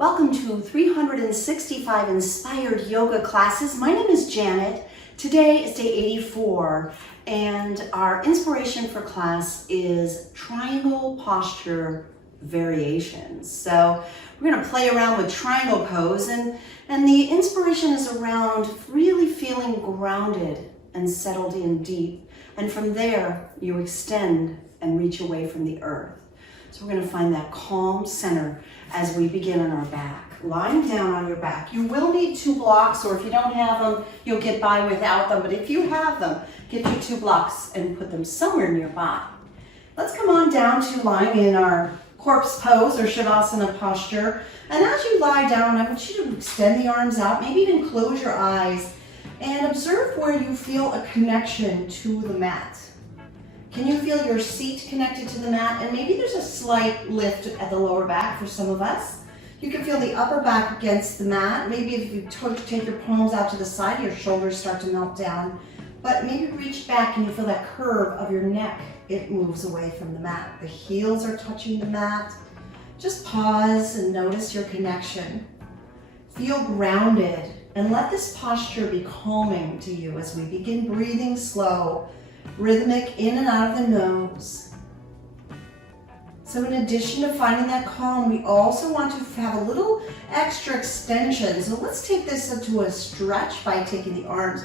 Welcome to 365 Inspired Yoga Classes. My name is Janet. Today is day 84 and our inspiration for class is triangle posture variations. So we're going to play around with triangle pose and the inspiration is around really feeling grounded and settled in deep. And from there you extend and reach away from the earth. So we're going to find that calm center as we begin on our back. Lying down on your back. You will need 2 blocks, or if you don't have them, you'll get by without them. But if you have them, get your 2 blocks and put them somewhere nearby. Let's come on down to lying in our corpse pose or Shavasana posture. And as you lie down, I want you to extend the arms out, maybe even close your eyes, and observe where you feel a connection to the mat. Can you feel your seat connected to the mat? And maybe there's a slight lift at the lower back for some of us. You can feel the upper back against the mat. Maybe if you take your palms out to the side, your shoulders start to melt down. But maybe reach back and you feel that curve of your neck. It moves away from the mat. The heels are touching the mat. Just pause and notice your connection. Feel grounded and let this posture be calming to you as we begin breathing slow. Rhythmic in and out of the nose. So in addition to finding that calm, we also want to have a little extra extension. So let's take this into a stretch by taking the arms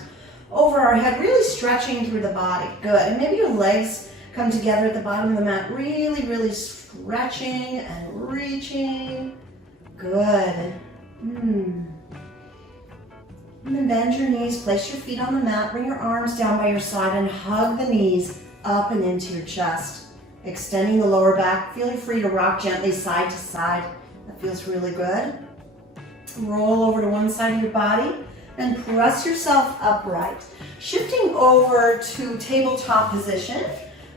over our head, really stretching through the body. Good. And maybe your legs come together at the bottom of the mat, really stretching and reaching. Good. And then bend your knees, place your feet on the mat, bring your arms down by your side and hug the knees up and into your chest. Extending the lower back, feeling free to rock gently side to side. That feels really good. Roll over to one side of your body and press yourself upright. Shifting over to tabletop position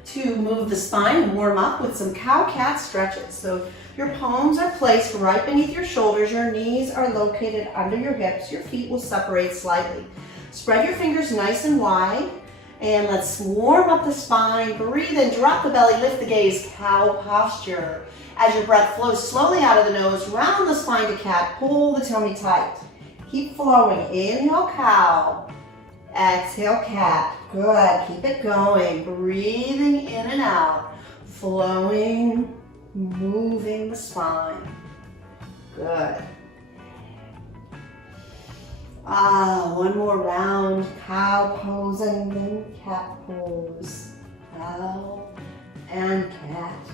to move the spine and warm up with some cow-cat stretches. So your palms are placed right beneath your shoulders. Your knees are located under your hips. Your feet will separate slightly. Spread your fingers nice and wide. And let's warm up the spine. Breathe in, drop the belly, lift the gaze, cow posture. As your breath flows slowly out of the nose, round the spine to cat, pull the tummy tight. Keep flowing. Inhale, cow. Exhale, cat. Good. Keep it going. Breathing in and out. Flowing. Moving the spine. Good. One more round. Cow pose and then cat pose. Cow and cat.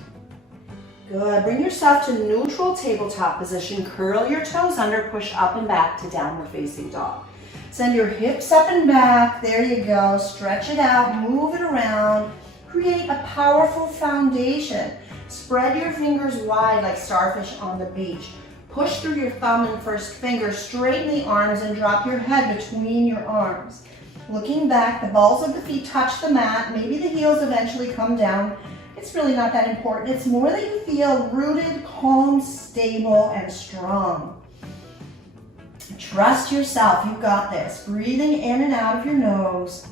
Good. Bring yourself to neutral tabletop position. Curl your toes under. Push up and back to downward facing dog. Send your hips up and back. There you go. Stretch it out. Move it around. Create a powerful foundation. Spread your fingers wide like starfish on the beach. Push through your thumb and first finger, straighten the arms and drop your head between your arms. Looking back, the balls of the feet touch the mat. Maybe the heels eventually come down. It's really not that important. It's more that you feel rooted, calm, stable, and strong. Trust yourself. You've got this. Breathing in and out of your nose.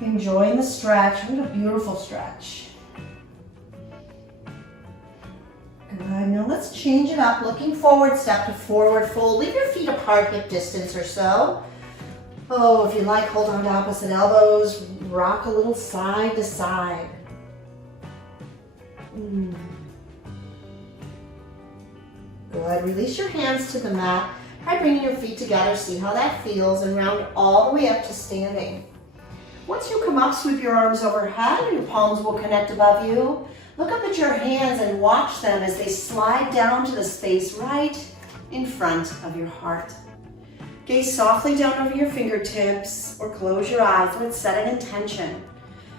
Enjoying the stretch. What a beautiful stretch. Good. Now let's change it up. Looking forward, step to forward fold. Leave your feet apart, hip distance or so. Oh, if you like, hold on to opposite elbows. Rock a little side to side. Good. Release your hands to the mat. Try bringing your feet together. See how that feels and round all the way up to standing. Once you come up, sweep your arms overhead and your palms will connect above you. Look up at your hands and watch them as they slide down to the space right in front of your heart. Gaze softly down over your fingertips or close your eyes. Let's set an intention.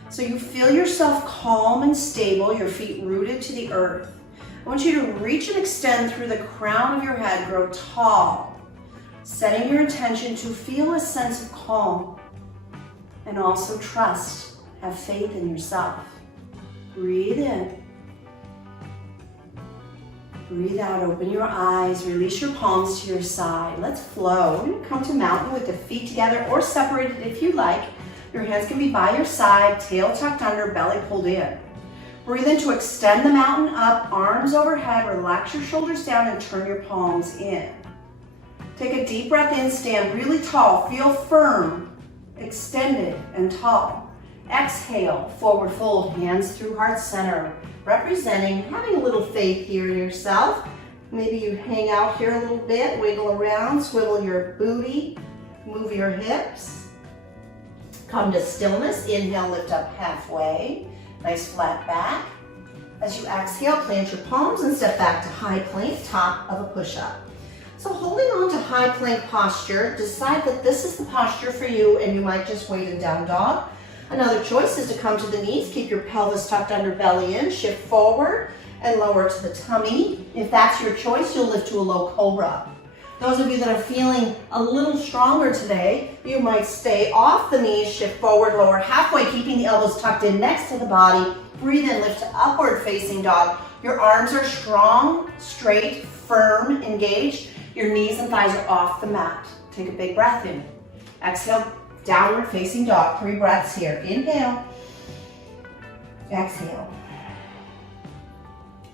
So you feel yourself calm and stable, your feet rooted to the earth. I want you to reach and extend through the crown of your head, grow tall, setting your intention to feel a sense of calm and also trust, have faith in yourself. Breathe in. Breathe out, open your eyes, release your palms to your side. Let's flow. We're going to come to mountain with the feet together or separated if you like. Your hands can be by your side, tail tucked under, belly pulled in. Breathe in to extend the mountain up, arms overhead, relax your shoulders down and turn your palms in. Take a deep breath in, stand really tall, feel firm, extended and tall. Exhale, forward fold, hands through heart center, representing having a little faith here in yourself. Maybe you hang out here a little bit, wiggle around, swivel your booty, move your hips. Come to stillness, inhale, lift up halfway. Nice flat back. As you exhale, plant your palms and step back to high plank, top of a push-up. So holding on to high plank posture, decide that this is the posture for you and you might just wait in down dog. Another choice is to come to the knees, keep your pelvis tucked under, belly in, shift forward and lower to the tummy. If that's your choice, you'll lift to a low cobra. Those of you that are feeling a little stronger today, you might stay off the knees, shift forward, lower halfway, keeping the elbows tucked in next to the body. Breathe in, lift to upward facing dog. Your arms are strong, straight, firm, engaged. Your knees and thighs are off the mat. Take a big breath in. Exhale, downward facing dog. 3 breaths here. Inhale. Exhale.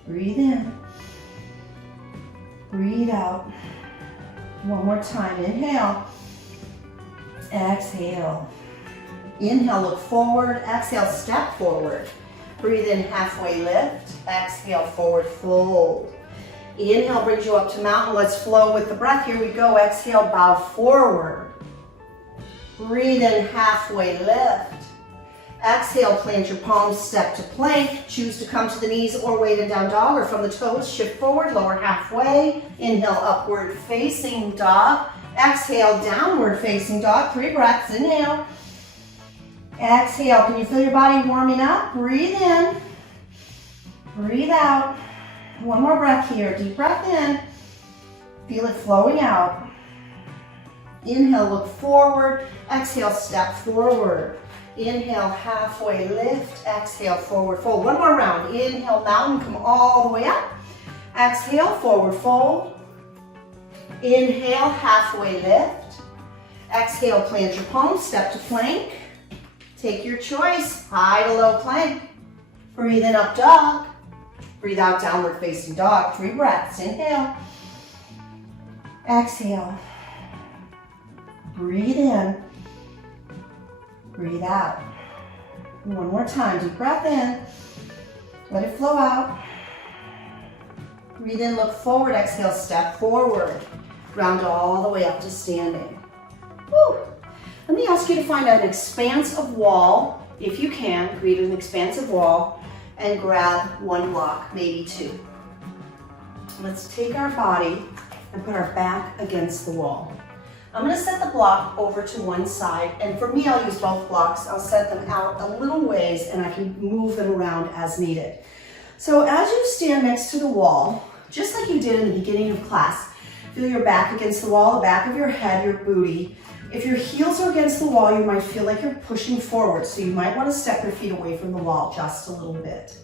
Breathe in. Breathe out. One more time. Inhale. Exhale. Inhale, look forward. Exhale, step forward. Breathe in, halfway lift. Exhale, forward fold. Inhale brings you up to mountain. Let's flow with the breath. Here we go. Exhale, bow forward. Breathe in, halfway lift. Exhale, plant your palms, step to plank. Choose to come to the knees or wait in down dog, or from the toes, shift forward, lower halfway. Inhale, upward facing dog. Exhale, downward facing dog. 3 breaths. Inhale. Exhale. Can you feel your body warming up? Breathe in. Breathe out. One more breath here. Deep breath in. Feel it flowing out. Inhale, look forward. Exhale, step forward. Inhale, halfway lift. Exhale, forward fold. One more round. Inhale, mountain, come all the way up. Exhale, forward fold. Inhale, halfway lift. Exhale, plant your palms, step to plank. Take your choice, high to low plank. Breathe in, up dog. Breathe out, downward facing dog. 3 breaths. Inhale. Exhale. Breathe in. Breathe out. One more time. Deep breath in. Let it flow out. Breathe in, look forward. Exhale, step forward. Round all the way up to standing. Woo. Let me ask you to find an expansive wall, if you can, create an expansive wall, and grab 1 block, maybe 2. Let's take our body and put our back against the wall. I'm going to set the block over to one side, and for me, I'll use both blocks. I'll set them out a little ways, and I can move them around as needed. So as you stand next to the wall, just like you did in the beginning of class, feel your back against the wall, the back of your head, your booty. If your heels are against the wall, you might feel like you're pushing forward, so you might want to step your feet away from the wall just a little bit.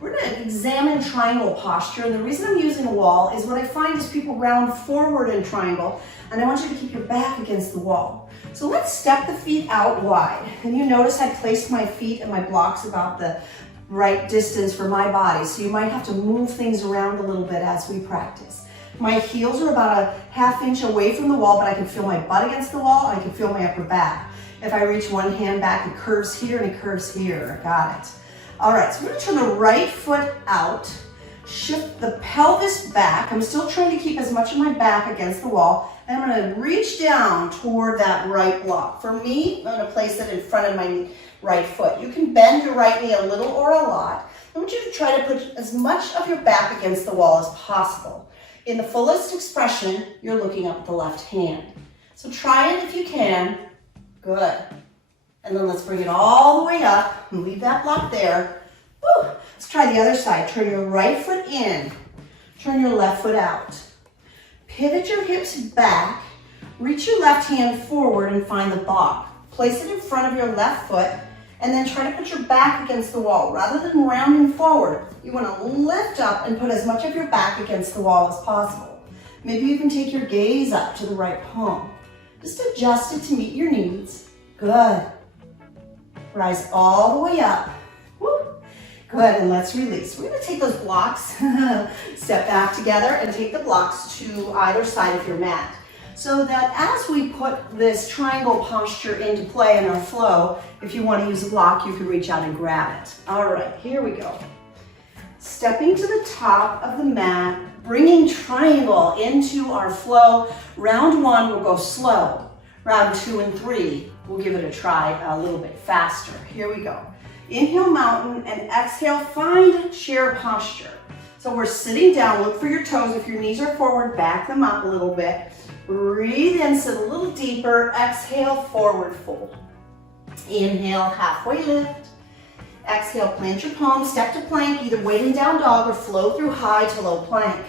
We're going to examine triangle posture, and the reason I'm using a wall is what I find is people round forward in triangle, and I want you to keep your back against the wall. So let's step the feet out wide. And you notice I placed my feet and my blocks about the right distance for my body, so you might have to move things around a little bit as we practice. My heels are about a ½ inch away from the wall, but I can feel my butt against the wall, and I can feel my upper back. If I reach one hand back, it curves here and it curves here. Got it. All right, so we're going to turn the right foot out, shift the pelvis back. I'm still trying to keep as much of my back against the wall, and I'm going to reach down toward that right block. For me, I'm going to place it in front of my right foot. You can bend your right knee a little or a lot. I want you to try to put as much of your back against the wall as possible. In the fullest expression, you're looking up at the left hand. So try it if you can. Good. And then let's bring it all the way up and leave that block there. Woo. Let's try the other side. Turn your right foot in. Turn your left foot out. Pivot your hips back. Reach your left hand forward and find the block. Place it in front of your left foot and then try to put your back against the wall. Rather than rounding forward, you want to lift up and put as much of your back against the wall as possible. Maybe you can take your gaze up to the right palm. Just adjust it to meet your needs. Good. Rise all the way up. Woo. Good, and let's release. We're gonna take those blocks, step back together and take the blocks to either side of your mat. So that as we put this triangle posture into play in our flow, if you want to use a block, you can reach out and grab it. All right, here we go. Stepping to the top of the mat, bringing triangle into our flow. Round 1, we'll go slow. Round 2 and 3, we'll give it a try a little bit faster. Here we go. Inhale, mountain, and exhale, find chair posture. So we're sitting down, look for your toes. If your knees are forward, back them up a little bit. Breathe in, sit a little deeper. Exhale, forward fold. Inhale, halfway lift. Exhale, plant your palms, step to plank, either waiting down dog or flow through high to low plank.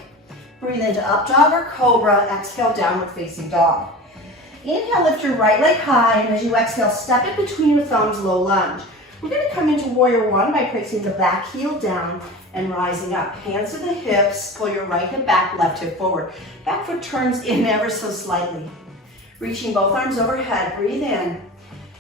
Breathe into up dog or cobra. Exhale, downward facing dog. Inhale, lift your right leg high, and as you exhale, step it between your thumbs, low lunge. We're going to come into warrior 1 by placing the back heel down and rising up. Hands to the hips, pull your right hip back, left hip forward. Back foot turns in ever so slightly. Reaching both arms overhead, breathe in.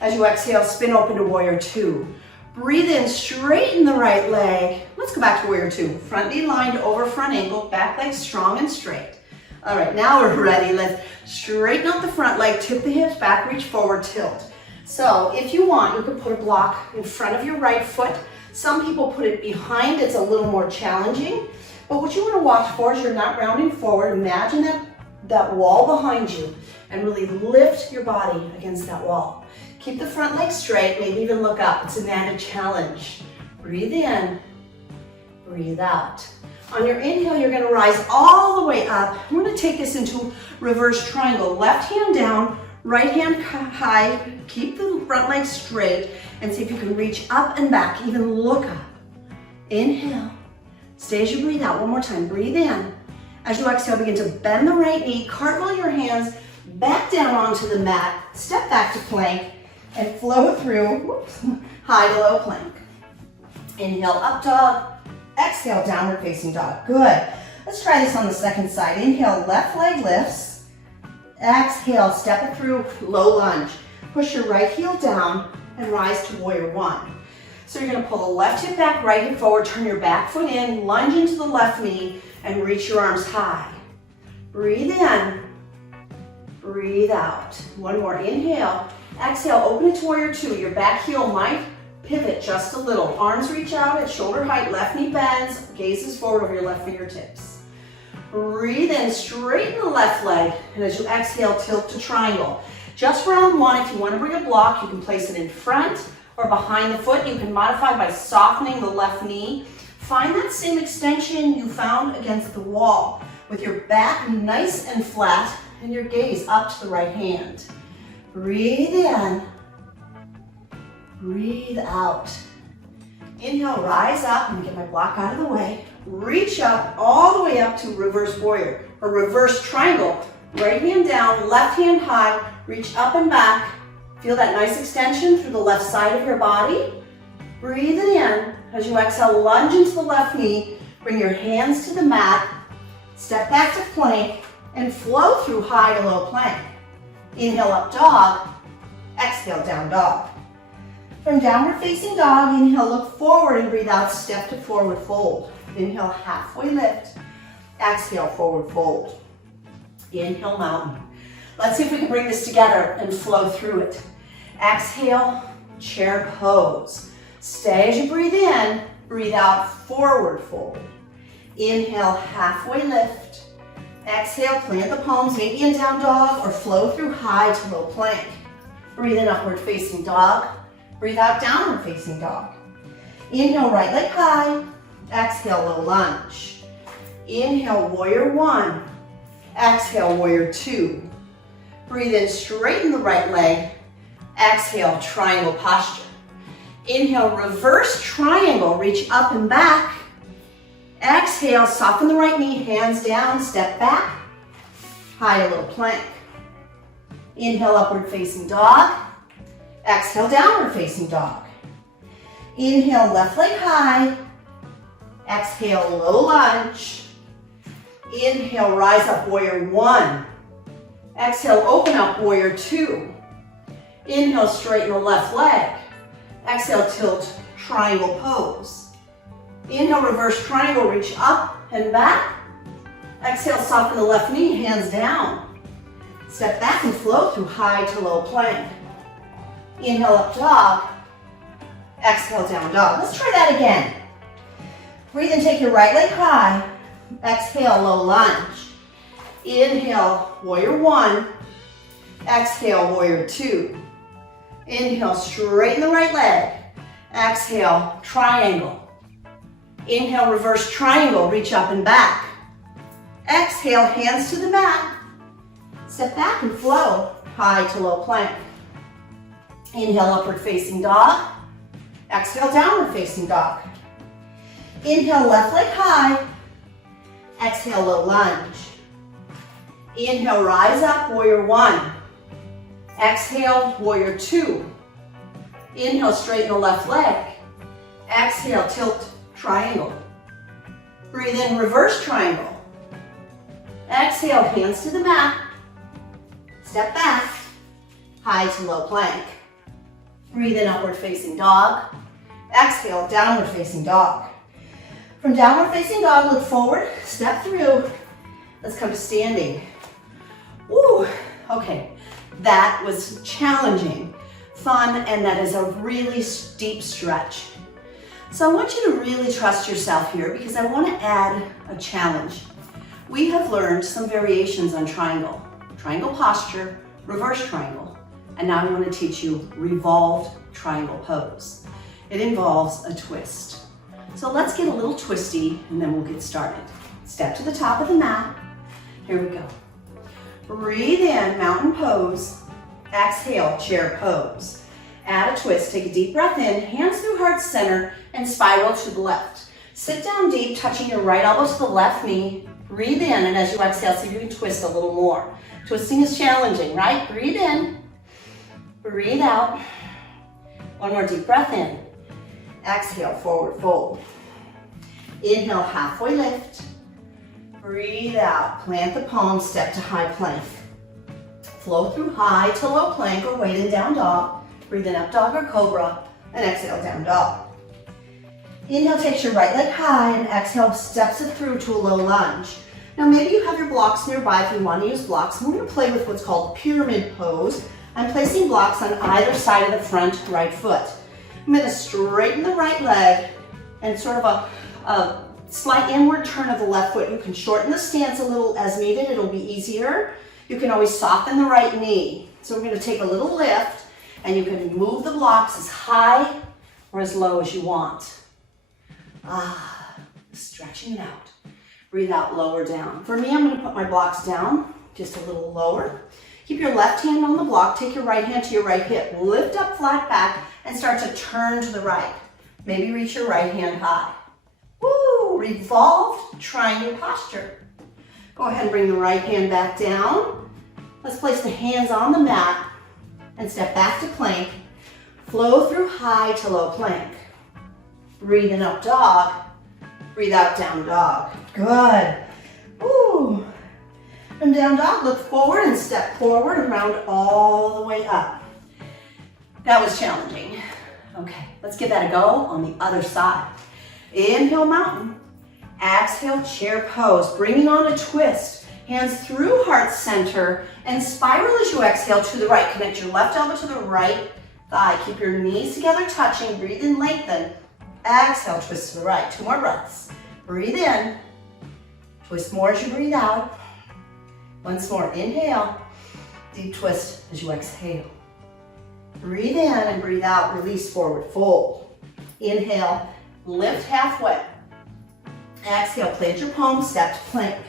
As you exhale, spin open to warrior 2. Breathe in, straighten the right leg. Let's go back to warrior 2. Front knee lined over front ankle, back leg strong and straight. All right, now we're ready. Let's straighten out the front leg, tip the hips back, reach forward, tilt. So if you want, you can put a block in front of your right foot. Some people put it behind, it's a little more challenging. But what you want to watch for is you're not rounding forward. Imagine that wall behind you and really lift your body against that wall. Keep the front leg straight, maybe even look up. It's an added challenge. Breathe in, breathe out. On your inhale, you're going to rise all the way up. We're going to take this into reverse triangle. Left hand down, right hand high, keep the front leg straight, and see if you can reach up and back, even look up. Inhale, stay as you breathe out. One more time, breathe in. As you exhale, begin to bend the right knee, cartwheel your hands back down onto the mat, step back to plank, and flow through high to low plank. Inhale, up dog, exhale, downward facing dog. Good. Let's try this on the second side. Inhale, left leg lifts. Exhale, step it through, low lunge. Push your right heel down and rise to warrior 1. So you're going to pull the left hip back, right hip forward, turn your back foot in, lunge into the left knee, and reach your arms high. Breathe in, breathe out. One more, inhale. Exhale, open it to warrior 2. Your back heel might pivot just a little. Arms reach out at shoulder height, left knee bends, gazes forward over your left fingertips. Breathe in, straighten the left leg, and as you exhale, tilt to triangle. Just round 1, if you want to bring a block, you can place it in front or behind the foot. You can modify by softening the left knee. Find that same extension you found against the wall with your back nice and flat and your gaze up to the right hand. Breathe in, breathe out. Inhale, rise up. Let me get my block out of the way. Reach up all the way up to reverse warrior or reverse triangle. Right hand down, left hand high, reach up and back. Feel that nice extension through the left side of your body. Breathe it in. As you exhale, lunge into the left knee. Bring your hands to the mat. Step back to plank and flow through high to low plank. Inhale, up dog. Exhale, down dog. From downward facing dog, inhale, look forward and breathe out, step to forward fold. Inhale, halfway lift. Exhale, forward fold. Inhale, mountain. Let's see if we can bring this together and flow through it. Exhale, chair pose. Stay as you breathe in, breathe out, forward fold. Inhale, halfway lift. Exhale, plant the palms, maybe in down dog or flow through high to low plank. Breathe in, upward facing dog. Breathe out, downward facing dog. Inhale, right leg high. Exhale, low lunge. Inhale, warrior 1. Exhale, warrior 2. Breathe in, straighten the right leg. Exhale, triangle posture. Inhale, reverse triangle, reach up and back. Exhale, soften the right knee, hands down, step back. High to low plank. Inhale, upward facing dog. Exhale, downward facing dog. Inhale, left leg high. Exhale, low lunge. Inhale, rise up, warrior 1. Exhale, open up, warrior 2. Inhale, straighten the left leg. Exhale, tilt, triangle pose. Inhale, reverse triangle, reach up and back. Exhale, soften the left knee, hands down. Step back and flow through high to low plank. Inhale, up dog. Exhale, down dog. Let's try that again. Breathe and take your right leg high. Exhale, low lunge. Inhale, warrior one. Exhale, warrior two. Inhale, straighten the right leg. Exhale, triangle. Inhale, reverse triangle, reach up and back. Exhale, hands to the mat. Step back and flow, high to low plank. Inhale, upward facing dog. Exhale, downward facing dog. Inhale, left leg high. Exhale, low lunge. Inhale, rise up, warrior one. Exhale, warrior two. Inhale, straighten the left leg. Exhale, tilt triangle. Breathe in, reverse triangle. Exhale, hands to the mat. Step back, high to low plank. Breathe in, upward facing dog. Exhale, downward facing dog. From downward facing dog, look forward, step through. Let's come to standing. Woo, okay, that was challenging, fun, and that is a really deep stretch. So I want you to really trust yourself here because I want to add a challenge. We have learned some variations on triangle. Triangle posture, reverse triangle, and now I want to teach you revolved triangle pose. It involves a twist. So let's get a little twisty and then we'll get started. Step to the top of the mat. Here we go. Breathe in, mountain pose. Exhale, chair pose. Add a twist, take a deep breath in, hands through heart center, and spiral to the left. Sit down deep, touching your right elbow to the left knee. Breathe in, and as you exhale, see if you can twist a little more. Twisting is challenging, right? Breathe in, breathe out. One more deep breath in. Exhale, forward fold. Inhale, halfway lift. Breathe out, plant the palms, step to high plank. Flow through high to low plank or wait in down dog. Breathe in, up dog or cobra, and exhale, down dog. Inhale, takes your right leg high, and exhale, steps it through to a low lunge. Now maybe you have your blocks nearby if you want to use blocks. We're going to play with what's called pyramid pose. I'm placing blocks on either side of the front right foot. I'm going to straighten the right leg and sort of a slight inward turn of the left foot. You can shorten the stance a little as needed. It'll be easier. You can always soften the right knee. So we're going to take a little lift and you can move the blocks as high or as low as you want. Stretching it out. Breathe out, lower down. For me, I'm going to put my blocks down just a little lower. Keep your left hand on the block. Take your right hand to your right hip. Lift up flat back and start to turn to the right. Maybe reach your right hand high. Woo! Revolved triangle posture. Go ahead and bring the right hand back down. Let's place the hands on the mat and step back to plank. Flow through high to low plank. Breathe in, up dog. Breathe out, down dog. Good. Woo. From down dog, look forward and step forward and round all the way up. That was challenging. Okay, let's give that a go on the other side. Inhale, mountain. Exhale, chair pose. Bringing on a twist. Hands through heart center and spiral as you exhale to the right. Connect your left elbow to the right thigh. Keep your knees together, touching. Breathe in, lengthen. Exhale, twist to the right. 2 more breaths. Breathe in. Twist more as you breathe out. Once more, inhale. Deep twist as you exhale. Breathe in and breathe out. Release, forward fold. Inhale, lift halfway. Exhale, plant your palms, step to plank.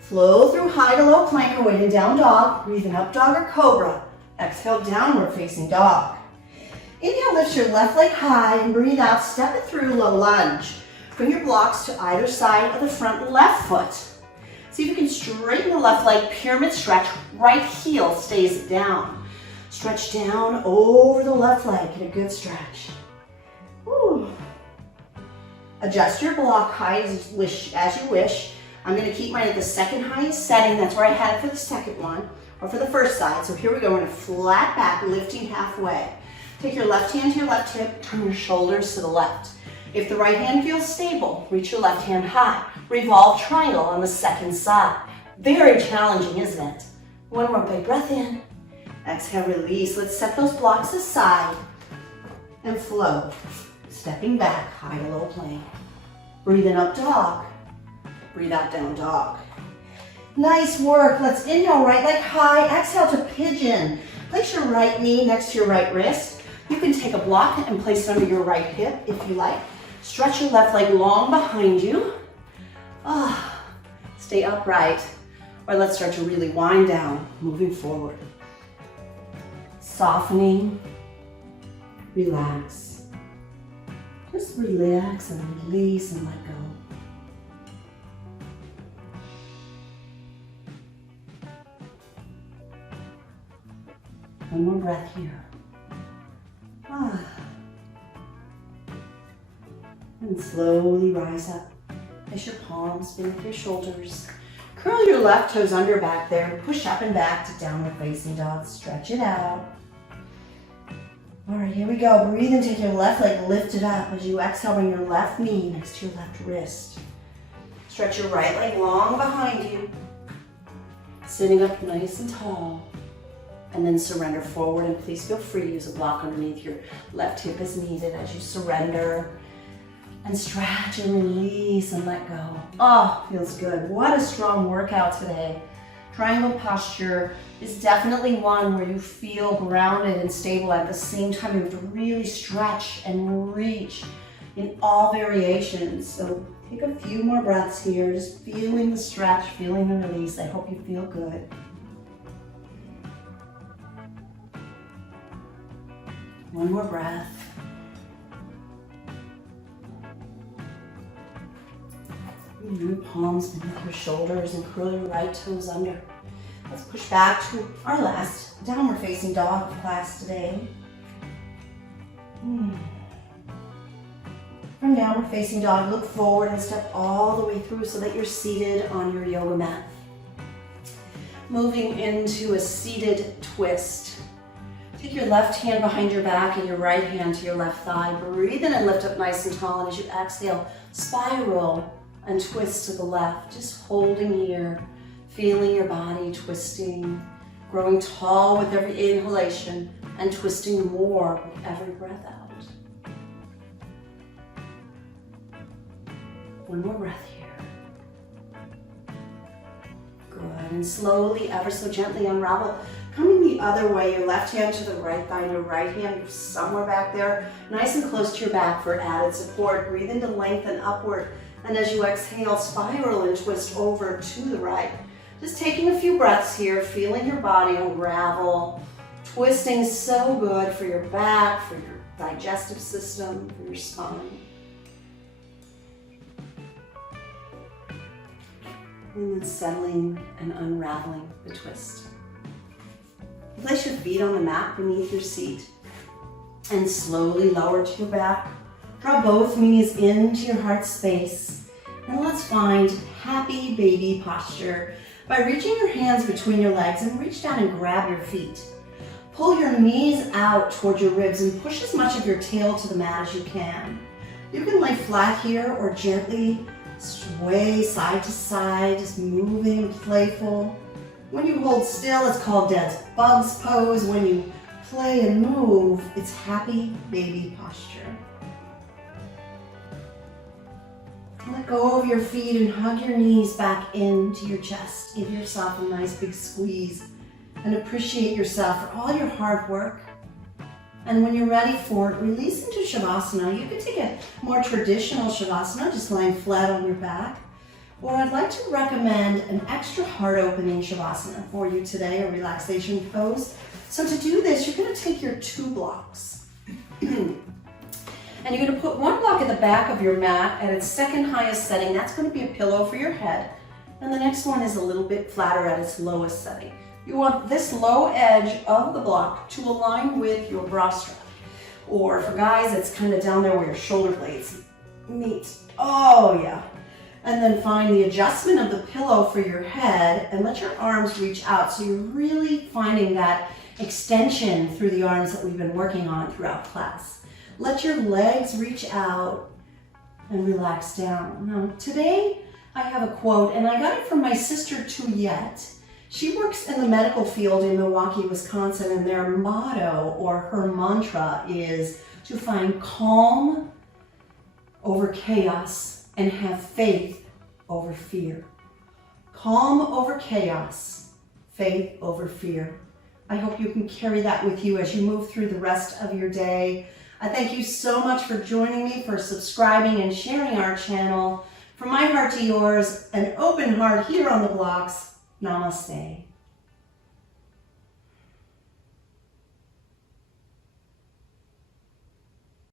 Flow through high to low plank or waiting down dog. Breathe in, up dog or cobra. Exhale, downward facing dog. Inhale, lift your left leg high and breathe out, step it through, low lunge. Bring your blocks to either side of the front left foot. See if you can straighten the left leg, pyramid stretch, right heel stays down. Stretch down over the left leg, get a good stretch. Woo. Adjust your block height as you wish. I'm going to keep mine at the second highest setting. That's where I had it for the second one, or for the first side. So here we go. We're going to flat back, lifting halfway. Take your left hand to your left hip, turn your shoulders to the left. If the right hand feels stable, reach your left hand high. Revolve triangle on the second side. Very challenging, isn't it? One more big breath in. Exhale, release. Let's set those blocks aside and flow. Stepping back, high to low plank. Breathe in, up dog. Breathe out, down dog. Nice work. Let's inhale, right leg high. Exhale to pigeon. Place your right knee next to your right wrist. You can take a block and place it under your right hip if you like. Stretch your left leg long behind you. Stay upright. Or let's start to really wind down, moving forward. Softening, relax. Just relax and release and let go. One more breath here. And slowly rise up. Place your palms beneath your shoulders. Curl your left toes under back there. Push up and back to downward facing dog. Stretch it out. All right, here we go. Breathe and take your left leg lifted up. As you exhale, bring your left knee next to your left wrist. Stretch your right leg long behind you. Sitting up nice and tall. And then surrender forward, and please feel free to use a block underneath your left hip as needed as you surrender. And stretch and release and let go. Oh, feels good. What a strong workout today. Triangle posture is definitely one where you feel grounded and stable. At the same time, you have to really stretch and reach in all variations. So take a few more breaths here, just feeling the stretch, feeling the release. I hope you feel good. One more breath. Your palms beneath your shoulders and curl your right toes under. Let's push back to our last downward facing dog class today. From downward facing dog, look forward and step all the way through so that you're seated on your yoga mat. Moving into a seated twist. Take your left hand behind your back and your right hand to your left thigh. Breathe in and lift up nice and tall. And as you exhale, spiral and twist to the left. Just holding here, feeling your body twisting, growing tall with every inhalation and twisting more with every breath out. One more breath here. Good. And slowly, ever so gently unravel. Coming the other way, your left hand to the right thigh, and your right hand somewhere back there, nice and close to your back for added support. Breathe in to lengthen upward, and as you exhale, spiral and twist over to the right. Just taking a few breaths here, feeling your body unravel. Twisting so good for your back, for your digestive system, for your spine. And then settling and unraveling the twist. Place your feet on the mat beneath your seat and slowly lower to your back. Draw both knees into your heart space. And let's find happy baby posture by reaching your hands between your legs and reach down and grab your feet. Pull your knees out towards your ribs and push as much of your tail to the mat as you can. You can lay flat here or gently sway side to side, just moving and playful. When you hold still, it's called dead bug's pose. When you play and move, it's happy baby posture. Let go of your feet and hug your knees back into your chest. Give yourself a nice big squeeze and appreciate yourself for all your hard work. And when you're ready for it, release into Shavasana. You can take a more traditional Shavasana, just lying flat on your back. Or I'd like to recommend an extra heart-opening Shavasana for you today, a relaxation pose. So to do this, you're going to take your 2 blocks. And you're going to put one block at the back of your mat at its second highest setting. That's going to be a pillow for your head. And the next one is a little bit flatter at its lowest setting. You want this low edge of the block to align with your bra strap. Or for guys, it's kind of down there where your shoulder blades meet. Oh yeah. And then find the adjustment of the pillow for your head and let your arms reach out. So you're really finding that extension through the arms that we've been working on throughout class. Let your legs reach out and relax down. Now, today I have a quote, and I got it from my sister, Juliet. She works in the medical field in Milwaukee, Wisconsin, and their motto or her mantra is to find calm over chaos and have faith over fear. Calm over chaos, faith over fear. I hope you can carry that with you as you move through the rest of your day. I thank you so much for joining me, for subscribing and sharing our channel. From my heart to yours, an open heart here on the blocks. Namaste.